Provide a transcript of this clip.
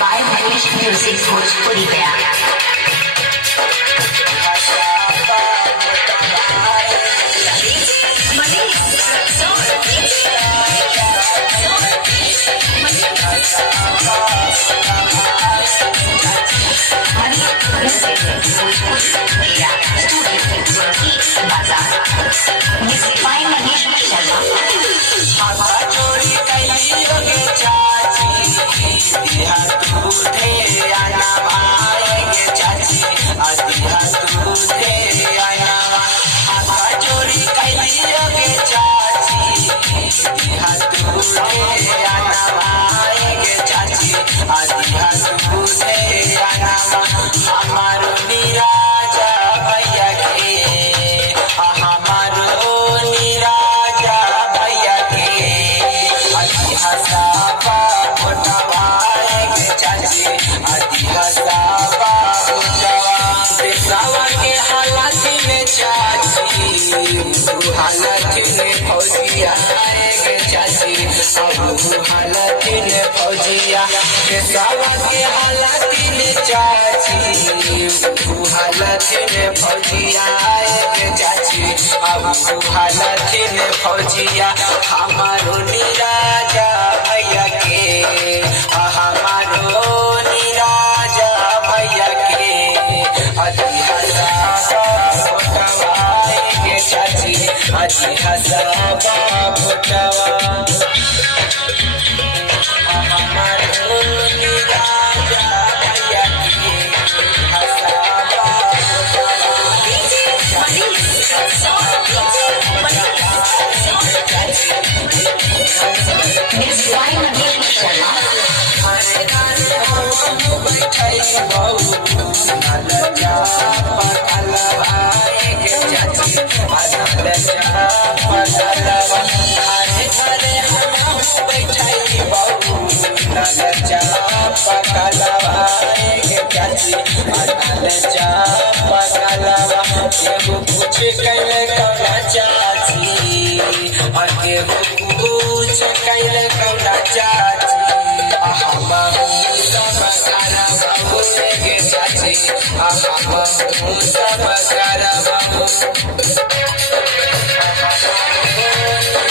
by Manish Music Bhojpuri Gaya. Fauzia पेशावा के हालत में चाची हालत में फौजिया चाची अब हालत में फौजिया हमारो निराजा भैया के हमारो निराजा भैया के अति हसावा के चाची अति हसावा फोटवा कैले कौना चाची कुछ कैले कौना चाची हम सब